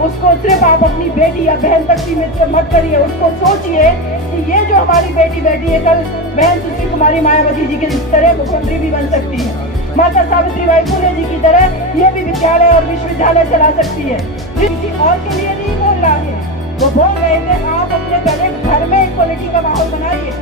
उसको सिर्फ आप अपनी बेटी या बहन तक सीमित मत करिए। उसको सोचिए कि ये जो हमारी बेटी बैठी है, कल बहन सुश्री कुमारी मायावती जी की तरह मुख्यमंत्री भी बन सकती है। माता सावित्रीबाई फुले जी की तरह ये भी विद्यालय और विश्वविद्यालय चला सकती है। किसी और के लिए नहीं बोल रहा है, वो बोल रहे थे आप अपने पहले घर में इक्वालिटी का माहौल बनाइए।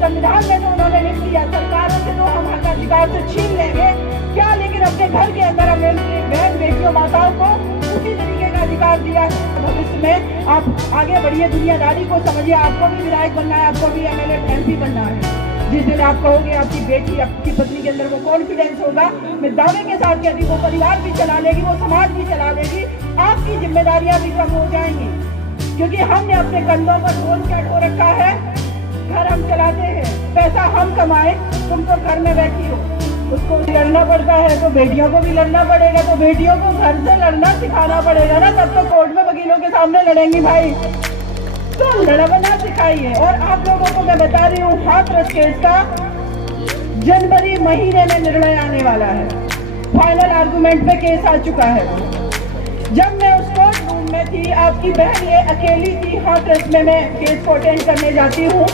संविधान में तो उन्होंने लिख दिया सरकारों से तो हम हक अधिकार से छीन लेंगे क्या, लेकिन अपने घर के अंदर हमने बहन बेटियों माताओं को उसी तरीके का अधिकार दिया है। भविष्य में आप आगे बढ़िए, दुनियादारी को समझिए। आपको भी विधायक बनना है, आपको भी एमएलए एमपी बनना है। जिस दिन आप कहोगे आपकी बेटी आपकी पत्नी के अंदर वो कॉन्फिडेंस होगा, मैं दावे के साथ कहती हूँ, वो परिवार भी चला लेगी, वो समाज भी चला लेगी, आपकी जिम्मेदारियां भी कम हो जाएंगी। क्योंकि हमने अपने कंधों पर बोझ क्या ढो रखा है, घर हम चलाते हैं, पैसा हम कमाए, तुम तो घर में बैठी हो। उसको लड़ना पड़ता है तो बेटियों को भी लड़ना पड़ेगा, तो बेटियों को घर से लड़ना सिखाना पड़ेगा ना, तब तो कोर्ट में वकीलों के सामने लड़ेंगी भाई। तो लड़ना सिखाइए। और आप लोगों को मैं बता रही हूँ, हाथरस केस का जनवरी महीने में निर्णय आने वाला है। फाइनल आर्गुमेंट पे केस आ चुका है। जब मैं उस कोर्ट रूम में थी, आपकी बहन ये अकेली थी हाथरस में, मैं केस को अटेंड करने जाती हूँ।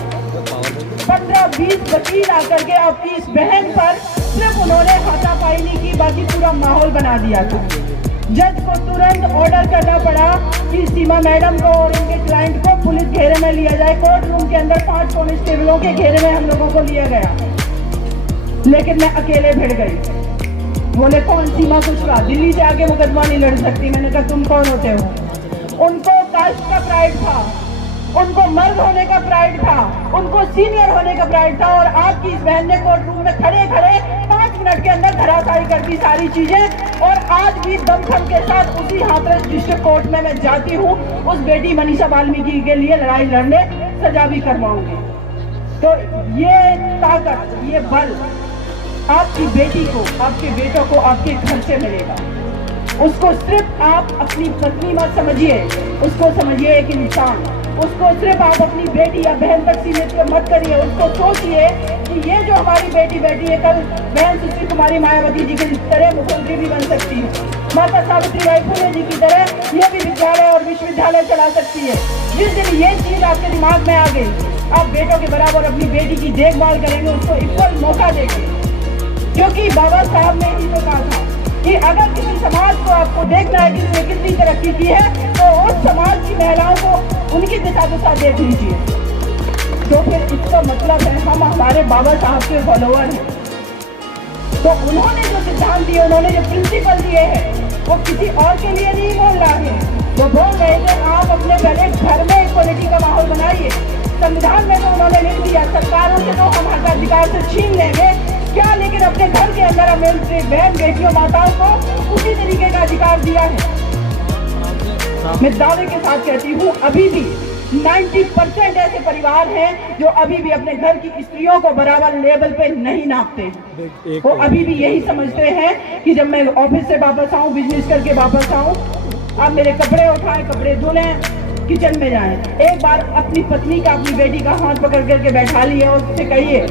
15-20 वकील आकर के आपकी इस बहन पर सिर्फ उन्होंने हाथापाई नहीं की, बाकी पूरा माहौल बना दिया था। जज को तुरंत ऑर्डर करना पड़ा कि सीमा मैडम को और उनके क्लाइंट को पुलिस घेरे में लिया जाए। कोर्ट रूम के अंदर 5 कांस्टेबलों के घेरे में हम लोगों को लिया गया, लेकिन मैं अकेले भिड़ गई। बोले कौन? सीमा कुशवाहा, दिल्ली से आके मुकदमा नहीं लड़ सकती। मैंने कहा तुम कौन होते हो? उनको कास्ट का प्राइड था, उनको मर्द होने का प्राइड था, उनको सीनियर होने का प्राइड था। और आपकी इस बहन ने कोर्ट रूम में खड़े खड़े 5 मिनट के अंदर धराशायी कर दी सारी चीजें। और आज भी दमखम के साथ उसी हाथरस डिस्ट्रिक्ट कोर्ट में मैं जाती हूँ, उस बेटी मनीषा वाल्मीकि के लिए लड़ाई लड़ने, सजा भी करवाऊंगी। तो ये ताकत, ये बल आपकी बेटी को, आपके बेटों को आपके घर से मिलेगा। उसको सिर्फ आप अपनी पत्नी मत समझिए, उसको समझिए एक इंसान। उसको सिर्फ आप अपनी बेटी या बहन तक सीमित मत करिए। उसको सोचिए कि ये जो हमारी बेटी बैठी है, कल बहन सुश्री कुमारी मायावती जी की तरह मुख्यमंत्री भी बन सकती है। माता सावित्रीबाई फुले जी की तरह ये भी विद्यालय और विश्वविद्यालय चला सकती है। जिस दिन ये चीज आपके दिमाग में आ गई, आप बेटों के बराबर अपनी बेटी की देखभाल करेंगे, उसको इक्वल मौका देंगे। क्योंकि बाबा साहब ने ही तो कहा था कि अगर किसी समाज को आपको देखना है कि उसने कितनी तरक्की की है, तो उस समाज की महिलाओं को उनकी दिशा देख लीजिए। तो फिर इसका मतलब है हम हमारे बाबा साहब के फॉलोअर हैं। तो उन्होंने जो सिद्धांत दिए, उन्होंने जो प्रिंसिपल दिए हैं, वो किसी और के लिए नहीं बोल रहा है। वो बोल रहे थे आप अपने पहले घर में इक्वालिटी का माहौल बनाइए। संविधान में तो उन्होंने लिख दिया सरकारों से तो हम हक अधिकार से छीन लेंगे क्या, लेकिन अपने घर के अंदर हमें बहन बेटियों माताओं को उसी तरीके का अधिकार दिया है। मैं दावे के साथ कहती हूँ, अभी भी 90% ऐसे परिवार हैं जो अभी भी अपने घर की स्त्रियों को बराबर लेवल पे नहीं नापते। वो अभी भी यही समझते हैं कि जब मैं ऑफिस से वापस आऊँ, बिजनेस करके वापस आऊँ, आप मेरे कपड़े उठाएं, कपड़े धुलें, किचन में जाएं। एक बार अपनी पत्नी का, अपनी बेटी का हाथ पकड़ करके बैठा लिए और उससे कहिए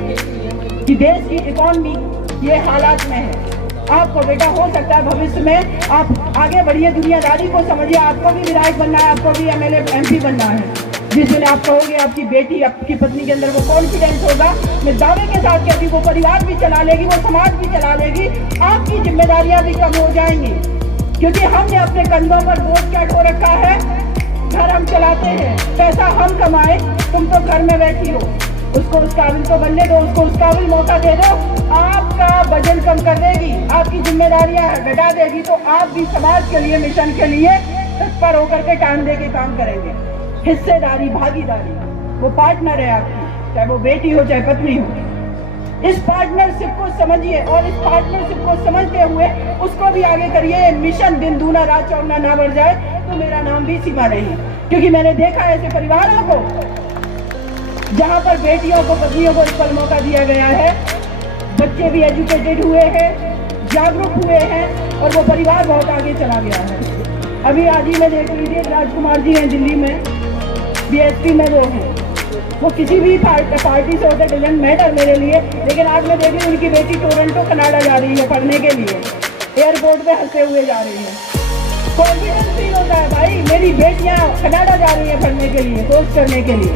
कि देश की इकोनॉमी ये हालात में है, आपको बेटा हो सकता है भविष्य में आप आगे बढ़िए, दुनियादारी को समझिए। आपको भी विधायक बनना है, आपको भी एमएलए एमपी बनना है। जिस दिन आप कहोगे आपकी बेटी आपकी पत्नी के अंदर वो कॉन्फिडेंस होगा, मैं दावे के साथ कहती हूँ, वो परिवार भी चला लेगी, वो समाज भी चला लेगी, आपकी जिम्मेदारियां भी कम हो जाएंगी। क्योंकि हमने अपने कंधों पर बोझ क्या ढो रखा है, घर हम चलाते हैं, पैसा हम कमाए, तुम तो घर में बैठी हो। उसको उस काबिल को बनने दो, उसको उस काबिल मौका दे दो, आपका वजन कम कर देगी, आपकी जिम्मेदारियां घटा देगी। तो आप भी समाज के लिए, मिशन के लिए तत्पर होकर के टाइम दे के काम करेंगे। हिस्सेदारी, भागीदारी, वो पार्टनर है आपकी, चाहे वो बेटी हो चाहे पत्नी हो। इस पार्टनरशिप को समझिए और इस पार्टनरशिप को समझते हुए उसको भी आगे करिए। मिशन दिन दूना रात चौगुना ना बढ़ जाए तो मेरा नाम भी सीमा नहीं। क्योंकि मैंने देखा ऐसे परिवारों को जहां पर बेटियों को, पत्नियों को इक्वल मौका दिया गया है, बच्चे भी एजुकेटेड हुए हैं, जागरूक हुए हैं और वो परिवार बहुत आगे चला गया है। अभी आज ही में देख लीजिए, राजकुमार जी हैं दिल्ली में, बीएसपी में वो हैं, वो किसी भी पार्टी से होते, डजंट मैटर मेरे लिए। लेकिन आज मैं देख रही हूँ उनकी बेटी टोरंटो कनाडा जा रही है पढ़ने के लिए, एयरपोर्ट पे हंसते हुए जा रही है। कॉन्फिडेंस फील होता है भाई, मेरी बेटियां कनाडा जा रही हैं पढ़ने के लिए, कोर्स करने के लिए।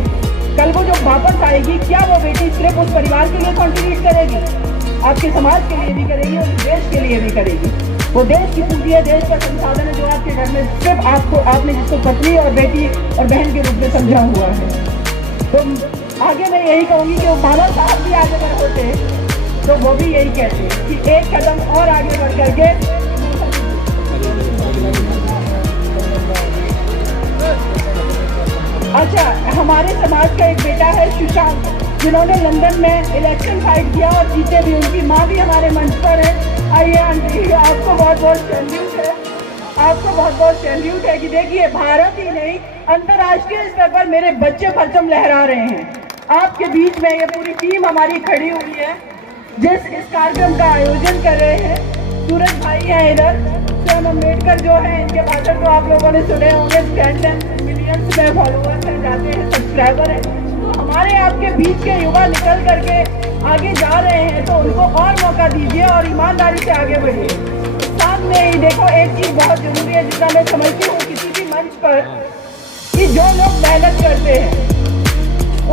कल को जब वापस आएगी, क्या वो बेटी सिर्फ उस परिवार के लिए कंट्रीब्यूट करेगी? आपके समाज के लिए भी करेगी और देश के लिए भी करेगी। वो देश की पूंजी है, देश का संसाधन है, जो आपके घर में सिर्फ आपने जिसको पत्नी और बेटी और बहन के रूप में समझा हुआ है। तो आगे मैं यही कहूँगी कि वो बाबा साहब भी आगे बढ़ होते तो वो भी यही कहते कि एक कदम और आगे बढ़ करके। अच्छा, हमारे समाज का एक बेटा है सुशांत, जिन्होंने लंदन में इलेक्शन फाइट किया और जीते भी। उनकी माँ भी हमारे मंच पर है। आइए आंटी, आपको बहुत बहुत सैल्यूट है, आपको बहुत बहुत सैल्यूट है कि देखिए भारत ही नहीं अंतर्राष्ट्रीय स्तर पर मेरे बच्चे परचम लहरा रहे हैं। आपके बीच में ये पूरी टीम हमारी खड़ी हुई है जिस इस कार्यक्रम का आयोजन कर रहे हैं। सूरज भाई हैं इधर, स्वयं अम्बेडकर जो है, इनके भाषण तो आप लोगों ने सुने होंगे। 10 मिलियंस में फॉलोअर्स हैं, जाते हैं, सब्सक्राइबर हैं। तो हमारे आपके बीच के युवा निकल करके आगे जा रहे हैं, तो उनको और मौका दीजिए और ईमानदारी से आगे बढ़िए। साथ में ही देखो, एक चीज़ बहुत जरूरी है जितना मैं समझती हूँ किसी भी मंच पर, कि जो लोग मेहनत करते हैं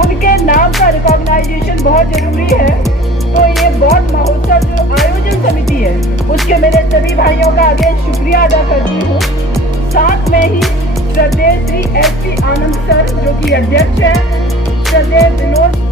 उनके नाम का रिकॉग्नाइजेशन बहुत जरूरी है। तो ये बौद्ध महोत्सव जो आयोजन समिति है, उसके मेरे सभी भाइयों का आगे शुक्रिया अदा करती हूँ। साथ में ही श्रद्धेय श्री SP आनंद सर जो कि अध्यक्ष हैं, श्रद्धेय विनोद